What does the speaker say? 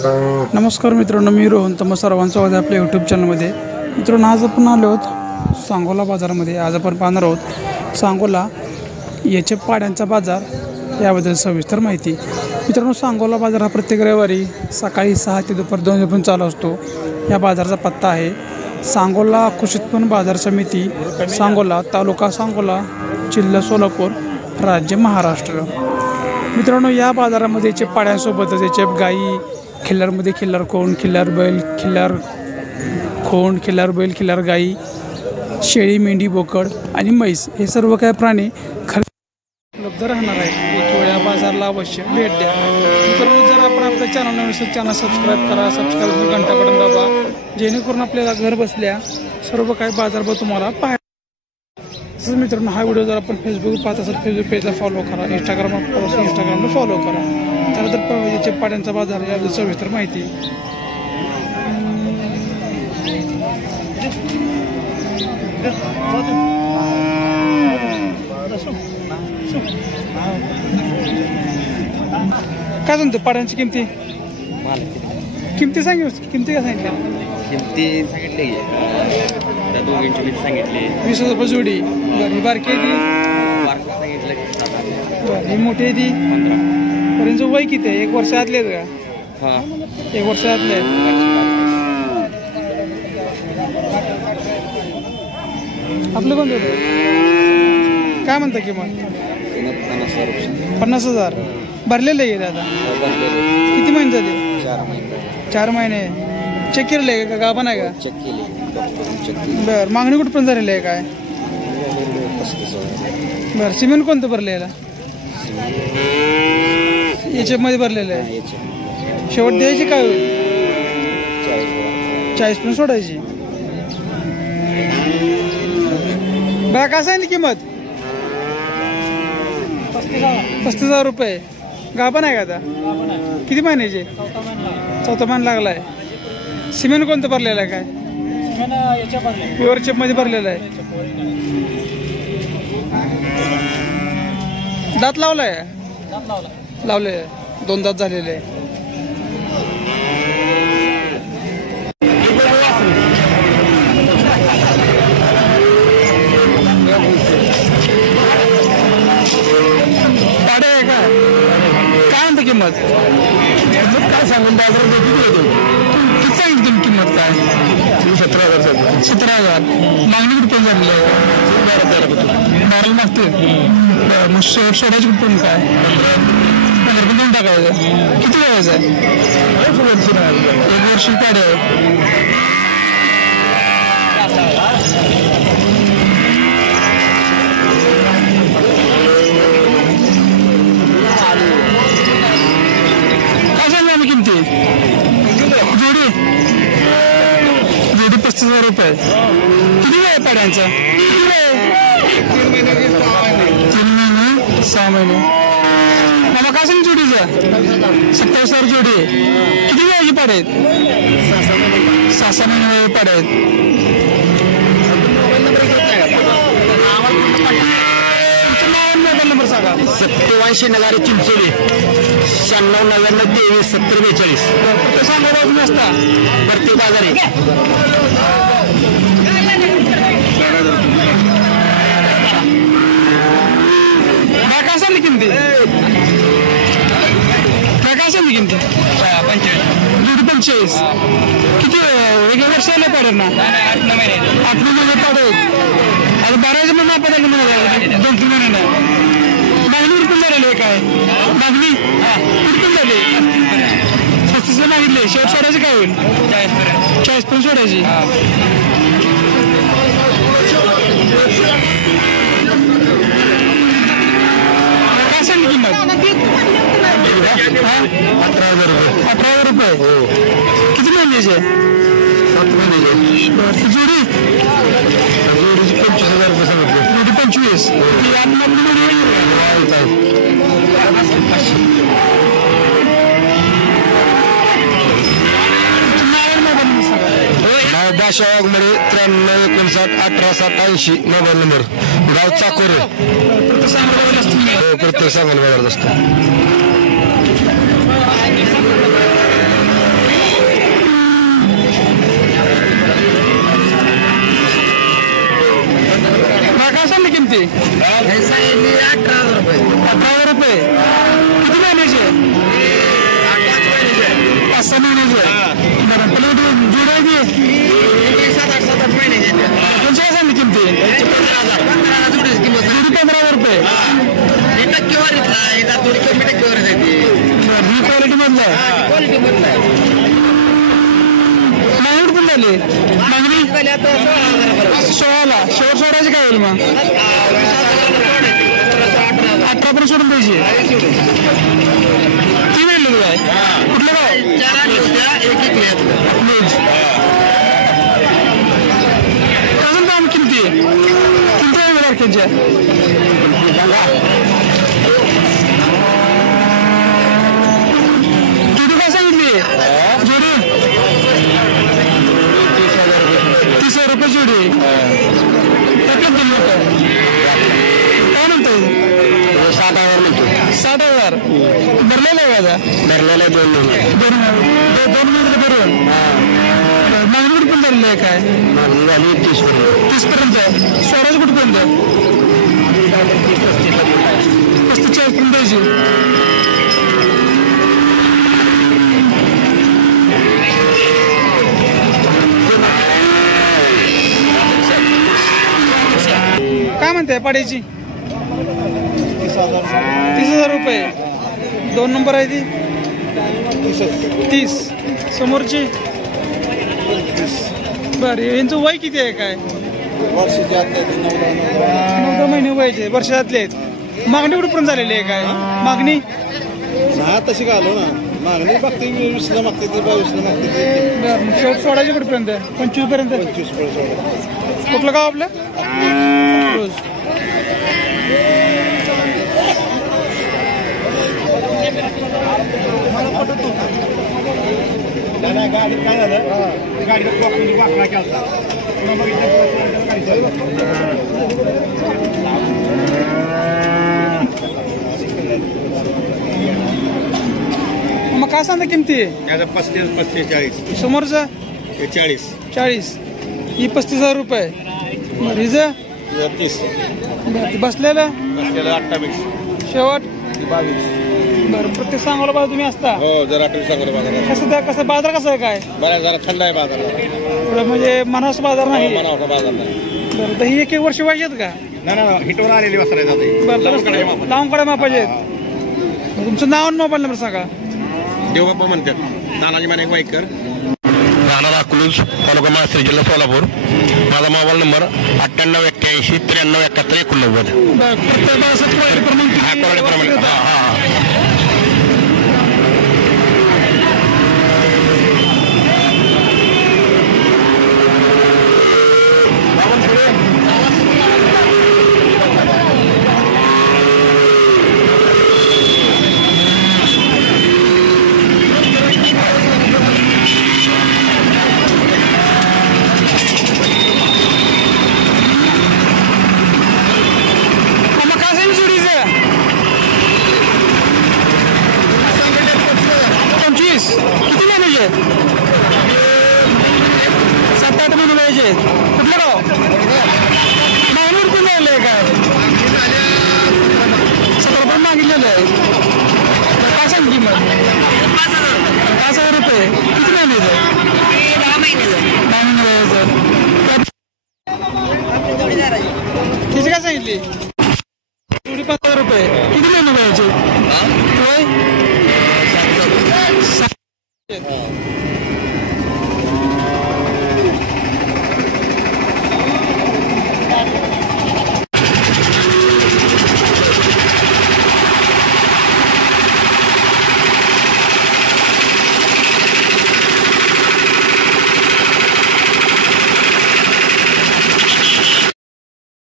नमस्कार मित्रांनो, मी रोहन. तुम्हा सर्वांचं स्वागत आहे आपल्या यूट्यूब चॅनलमध्ये. मित्रांनो, आज आपण आलो आहोत सांगोला बाजारामध्ये. आज आपण पाहणार आहोत सांगोला याचे पाड्यांचा बाजार, याबद्दल सविस्तर माहिती. मित्रांनो, सांगोला बाजार हा प्रत्येक रविवारी सकाळी 6 ते दुपार 2 वाजेपर्यंत चालू असतो. या बाजाराचा पत्ता आहे सांगोला कृषी उत्पन्न बाजार समिती, सांगोला, तालुका सांगोला, जिल्हा सोलापूर, राज्य महाराष्ट्र. मित्रांनो, या बाजारामध्ये याचे पाड्यांसोबतच याचे गाई, खिल्लारमध्ये खिल्लार खोंड, खिल्लार बैल, खिल्लार खोंड, खिल्लार बैल, खिल्लार गाई, शेळी, मेंढी, बोकड आणि म्हैस हे सर्व काही प्राणी खरेदी उपलब्ध राहणार आहे. एक वेळा बाजारला अवश्य भेट द्या. मित्रांनो, जर आपण आपल्या चॅनल नवीन असेल, चॅनल सबस्क्राईब करा. सबस्क्राईब करून घंटा बटन दाबा, जेणेकरून आपल्याला घर बसल्या सर्व काही बाजारभाव तुम्हाला पाहायला. तसंच मित्रांनो, हा व्हिडिओ जर आपण फेसबुक पाहत असेल, फेसबुक पेजला फॉलो करा. इंस्टाग्रामला फॉलो करा. त्यानंतर याचे पाड्यांचा बाजार, याबद्दल सविस्तर माहिती. काय सांगतो पाड्यांची किमती? किमती सांगितली, किमती काय सांगितल्या? किमती सांगितली त्या दोघींची किती सांगितली? 20,000 रुपये जोडी. बरं, ही बारकी आहे ती? बारकं सांगितलं की 7,000. बरं, ही मोठी आहे ती? 15. पर्यंत वय किती आहे? 1 वर्ष आतले आहेत का? हां, 1 वर्ष आतले आहेत. आपलं कोणतं काय म्हणता किंमत? 50,000 रुपये. 50,000 भरलेलं आहे दादा? किती महिने झाले? 4 महिने. 4 महिने. चेक केलेलं आहे का? गाभण आहे का? चेक केली, डॉक्टरांनी चेक केली. बरं, मागणी कुठपर्यंत झालेली आहे काय? 35,000. बरं, सिमेंट कोणतं भरलेलं? याच्यामध्ये भरलेलं आहे. शेवट द्यायची काय होईल? 40 पण सोडायची. बघा, काय सांगितली किंमत? 35,000 रुपये. गाभण आहे का आता? किती महिन्याचे? 4था महिना लागलाय. सिमेंट कोणतं भरलेलं आहे काय? प्युअर चेप मध्ये भरलेलं आहे. दात लावलाय? लावले, 2 दात झालेले आहे. पाडे आहे का? काय म्हणते किंमत? काय सांगून बाजारात किती सांगितली तुम्ही किंमत? काय? 17,000. 17,000. मागणी कुठपर्यंत झालेली आहे? 12 मागते. मग सोडायची कुठपर्यंत काय? 15 टाकायचं. किती वेळायचं आहे? 1 वर्ष पाडे आहे. काय सांगू आम्ही किमती? जोडी 35,000 रुपये. किती वेळ आहे पाड्यांचा? 3 महिने 6 महिने. मला काय सांग जोडीचं? 27,000 जोडी. किती वेळाची पाडे आहेत? 6 महिने पाडे आहेत. मोबाईल नंबर सांगा. 87 नगारी चिंचोली 96 99 23 70 42. कुठं सांगा तुम्ही असता? प्रत्येक बाजारी. काय सांगली किमती? काय सांगली किमती? 45. जोडी 45. किती वेगळ्या वर्ष आले पाडेल ना? 8 महिने पाडे. आता 12 महिने पडेल म्हणा. 2-3 महिने मागणी उरकून झालेली आहे काय? मागणी उरकून झाली. 35 मागितले. शेवट सोडायची काय होईल? 40 पण सोडायची. काय सांगली किंमत? 18,000 रुपये. 18,000 रुपये. किती महिन्याचे? 7 महिन्याचे. जोडी? जोडीची 25,000 रुपये सांगितले. जोडी 25. दाशा वाघमारे 93 59 18 87 मोबाईल नंबर. गाव चाकोरे. प्रत्येक सांगोला बाजारात असतो. मागणी पण झाली मागणी 16ला शेवट सोडायची काय होईल मग 18 पर्यंत सोडून द्यायची ती वेळ काय कुठलं अजून काम किमती किमती आहे लाडक्यांच्या किती काय सांगितली जोडी 30,000 रुपये जोडी काय म्हणतो 60,000 म्हणतो 60,000 भरलेलं आहे का भरलेलं आहे 2 महिने भरून मागणी पण झालेलं आहे काय झाली 30 पर्यंत स्वराज कुठपर्यंत 35 पर्यंत द्यायची काय म्हणते पाड्याची 30,000 रुपये 2 नंबर आहे ती 30 समोरची बरं यांचं वय किती आहे काय 9 महिने वयाचे वर्षातले आहेत मागणी कुठपर्यंत झालेली आहे काय मागणी हा तशी घालो ना मागणी बघते 20ला मागते ते 22ला मागते बरं शेवट सोडायची कुठपर्यंत 25 पर्यंत 25 पर्यंत कुठलं गाव आपलं रोज गाडी काय झालं गाडीला वाकला केला मग काय सांगता किमती 35-40 समोरचा 40 ही 35,000 रुपये हिचं 30 बसलेलं 28 शेवट 22 बरं प्रत्येक सांगायला पाहिजे तुम्ही असता हो जरा 28 सांगतो बाजारात कसं त्या कसं बाजार कसं आहे काय बरं जरा थंड आहे बाजार थोडं म्हणजे मनास बाजार नाही मनावसा बाजार नाही बरं तर ही 1 वर्ष पाहिजेत का नाही हिटवर आलेली वस्त्र बरं तर लावून कडे मापायचे तुमचं नाव आणि मोबाईल नंबर सांगा देवबाप्पा म्हणतात नानाजी माने वाईकर राहणार अकलूज तालुका माळशिरस जिल्हा सोलापूर माझा मोबाईल नंबर 9881 93 71 बरं प्रत्येक बाजारात किती महिन्याचे 7-8 महिने पाहिजे कुठलं गाव मागणीवर कोण राहिलं आहे काय 17 पण मागितलेलं आहे काय सांग किंमत 5,000 रुपये किती महिन्याचं 10 महिन्याचं किती काय सांगितली जोडी 5,000 रुपये किती महिने पाहिजे